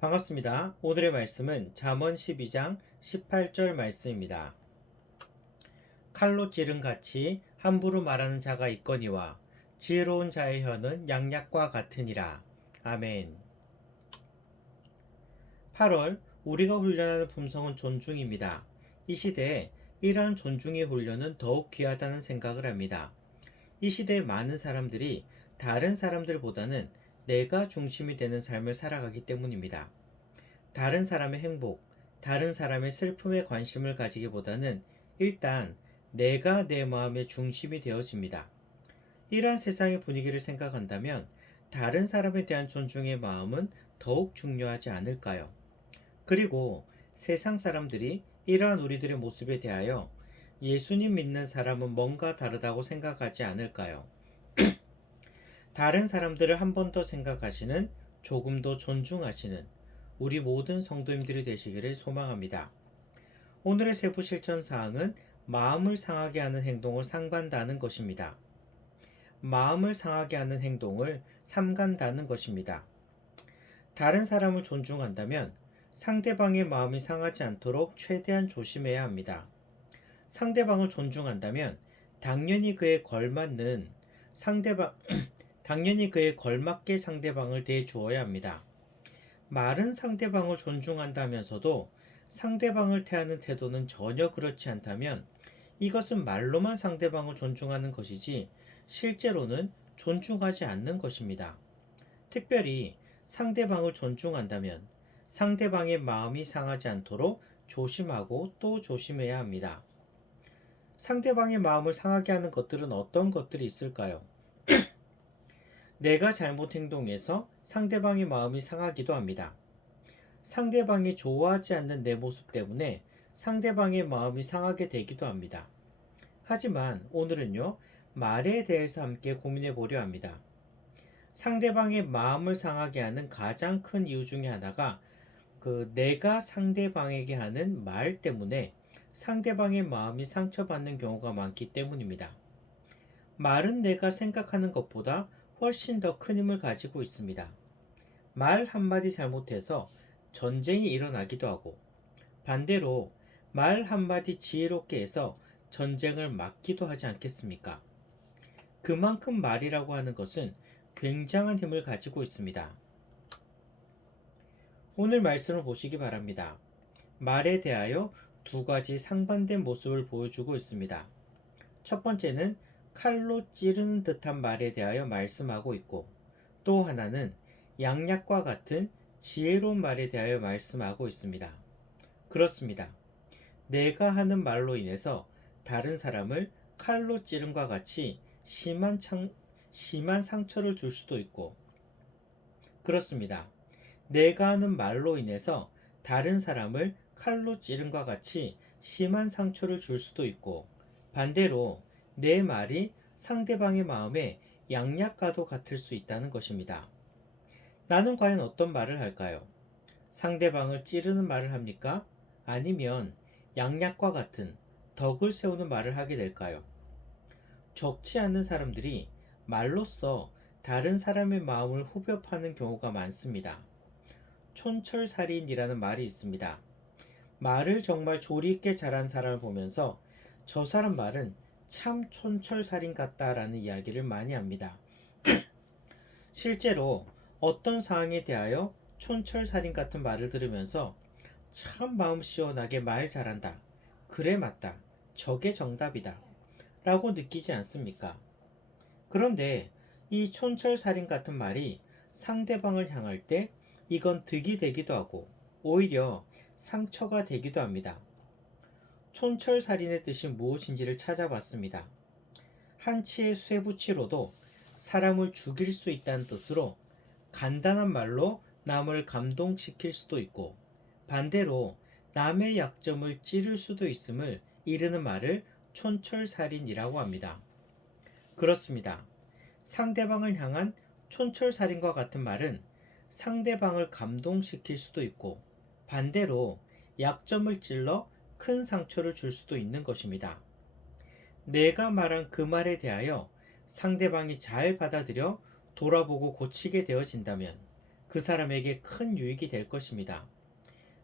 반갑습니다. 오늘의 말씀은 잠언 12장 18절 말씀입니다. 칼로 찌른 같이 함부로 말하는 자가 있거니와 지혜로운 자의 혀는 양약과 같으니라. 아멘. 8월 우리가 훈련하는 품성은 존중입니다. 이 시대에 이러한 존중의 훈련은 더욱 귀하다는 생각을 합니다. 이 시대의 많은 사람들이 다른 사람들보다는 내가 중심이 되는 삶을 살아가기 때문입니다. 다른 사람의 행복, 다른 사람의 슬픔에 관심을 가지기보다는 일단 내가 내 마음의 중심이 되어집니다. 이러한 세상의 분위기를 생각한다면 다른 사람에 대한 존중의 마음은 더욱 중요하지 않을까요? 그리고 세상 사람들이 이러한 우리들의 모습에 대하여 예수님 믿는 사람은 뭔가 다르다고 생각하지 않을까요? 다른 사람들을 한 번 더 생각하시는, 조금 더 존중하시는 우리 모든 성도님들이 되시기를 소망합니다. 오늘의 세부 실천 사항은 마음을 상하게 하는 행동을 삼간다는 것입니다. 마음을 상하게 하는 행동을 삼간다는 것입니다. 다른 사람을 존중한다면 상대방의 마음이 상하지 않도록 최대한 조심해야 합니다. 상대방을 존중한다면 당연히 그에 걸맞는 상대방 당연히 그에 걸맞게 상대방을 대해 주어야 합니다. 말은 상대방을 존중한다면서도 상대방을 대하는 태도는 전혀 그렇지 않다면 이것은 말로만 상대방을 존중하는 것이지 실제로는 존중하지 않는 것입니다. 특별히 상대방을 존중한다면 상대방의 마음이 상하지 않도록 조심하고 또 조심해야 합니다. 상대방의 마음을 상하게 하는 것들은 어떤 것들이 있을까요? 내가 잘못 행동해서 상대방의 마음이 상하기도 합니다. 상대방이 좋아하지 않는 내 모습 때문에 상대방의 마음이 상하게 되기도 합니다. 하지만 오늘은요, 말에 대해서 함께 고민해 보려 합니다. 상대방의 마음을 상하게 하는 가장 큰 이유 중에 하나가 내가 상대방에게 하는 말 때문에 상대방의 마음이 상처받는 경우가 많기 때문입니다. 말은 내가 생각하는 것보다 훨씬 더 큰 힘을 가지고 있습니다. 말 한마디 잘못해서 전쟁이 일어나기도 하고 반대로 말 한마디 지혜롭게 해서 전쟁을 막기도 하지 않겠습니까? 그만큼 말이라고 하는 것은 굉장한 힘을 가지고 있습니다. 오늘 말씀을 보시기 바랍니다. 말에 대하여 두 가지 상반된 모습을 보여주고 있습니다. 첫 번째는 칼로 찌르는 듯한 말에 대하여 말씀하고 있고 또 하나는 양약과 같은 지혜로운 말에 대하여 말씀하고 있습니다. 그렇습니다. 내가 하는 말로 인해서 다른 사람을 칼로 찌른과 같이 심한 상처를 줄 수도 있고, 그렇습니다. 내가 하는 말로 인해서 다른 사람을 칼로 찌른과 같이 심한 상처를 줄 수도 있고, 반대로 내 말이 상대방의 마음에 양약과도 같을 수 있다는 것입니다. 나는 과연 어떤 말을 할까요? 상대방을 찌르는 말을 합니까? 아니면 양약과 같은 덕을 세우는 말을 하게 될까요? 적지 않은 사람들이 말로써 다른 사람의 마음을 후벼 파는 경우가 많습니다. 촌철살인이라는 말이 있습니다. 말을 정말 조리 있게 잘한 사람을 보면서 저 사람 말은 참 촌철살인 같다라는 이야기를 많이 합니다. 실제로 어떤 상황에 대하여 촌철살인 같은 말을 들으면서 참 마음 시원하게 말 잘한다. 그래 맞다. 저게 정답이다. 라고 느끼지 않습니까? 그런데 이 촌철살인 같은 말이 상대방을 향할 때 이건 득이 되기도 하고 오히려 상처가 되기도 합니다. 촌철살인의 뜻이 무엇인지를 찾아봤습니다. 한치의 쇠붙이로도 사람을 죽일 수 있다는 뜻으로 간단한 말로 남을 감동시킬 수도 있고 반대로 남의 약점을 찌를 수도 있음을 이르는 말을 촌철살인이라고 합니다. 그렇습니다. 상대방을 향한 촌철살인과 같은 말은 상대방을 감동시킬 수도 있고 반대로 약점을 찔러 큰 상처를 줄 수도 있는 것입니다. 내가 말한 그 말에 대하여 상대방이 잘 받아들여 돌아보고 고치게 되어진다면 그 사람에게 큰 유익이 될 것입니다.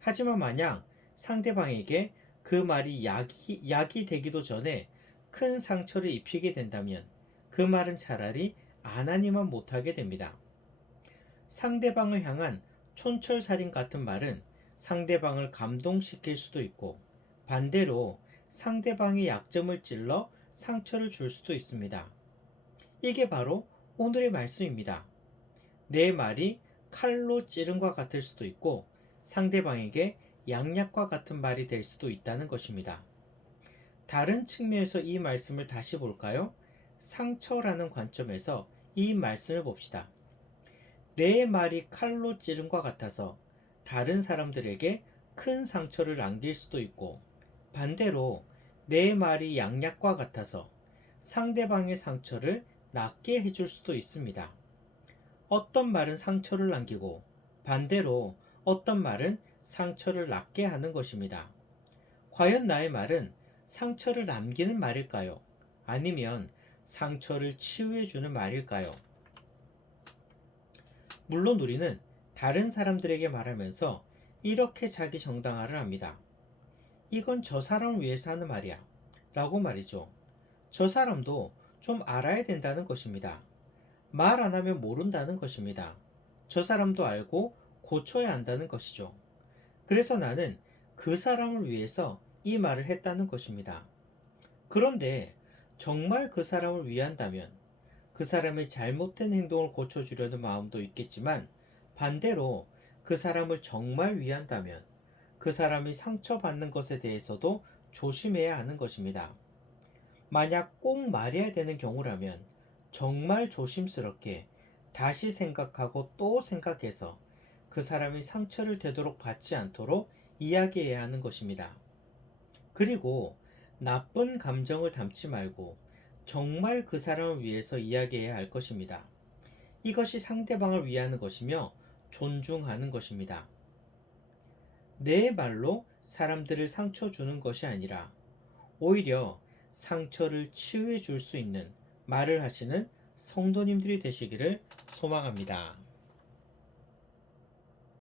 하지만 만약 상대방에게 그 말이 약이 되기도 전에 큰 상처를 입히게 된다면 그 말은 차라리 안 하니만 못하게 됩니다. 상대방을 향한 촌철살인 같은 말은 상대방을 감동시킬 수도 있고 반대로 상대방의 약점을 찔러 상처를 줄 수도 있습니다. 이게 바로 오늘의 말씀입니다. 내 말이 칼로 찌른과 같을 수도 있고 상대방에게 양약과 같은 말이 될 수도 있다는 것입니다. 다른 측면에서 이 말씀을 다시 볼까요? 상처라는 관점에서 이 말씀을 봅시다. 내 말이 칼로 찌른과 같아서 다른 사람들에게 큰 상처를 남길 수도 있고 반대로 내 말이 양약과 같아서 상대방의 상처를 낫게 해줄 수도 있습니다. 어떤 말은 상처를 남기고 반대로 어떤 말은 상처를 낫게 하는 것입니다. 과연 나의 말은 상처를 남기는 말일까요? 아니면 상처를 치유해주는 말일까요? 물론 우리는 다른 사람들에게 말하면서 이렇게 자기 정당화를 합니다. 이건 저 사람을 위해서 하는 말이야. 라고 말이죠. 저 사람도 좀 알아야 된다는 것입니다. 말 안 하면 모른다는 것입니다. 저 사람도 알고 고쳐야 한다는 것이죠. 그래서 나는 그 사람을 위해서 이 말을 했다는 것입니다. 그런데 정말 그 사람을 위한다면 그 사람의 잘못된 행동을 고쳐주려는 마음도 있겠지만 반대로 그 사람을 정말 위한다면 그 사람이 상처받는 것에 대해서도 조심해야 하는 것입니다. 만약 꼭 말해야 되는 경우라면 정말 조심스럽게 다시 생각하고 또 생각해서 그 사람이 상처를 되도록 받지 않도록 이야기해야 하는 것입니다. 그리고 나쁜 감정을 담지 말고 정말 그 사람을 위해서 이야기해야 할 것입니다. 이것이 상대방을 위하는 것이며 존중하는 것입니다. 내 말로 사람들을 상처 주는 것이 아니라 오히려 상처를 치유해 줄 수 있는 말을 하시는 성도님들이 되시기를 소망합니다.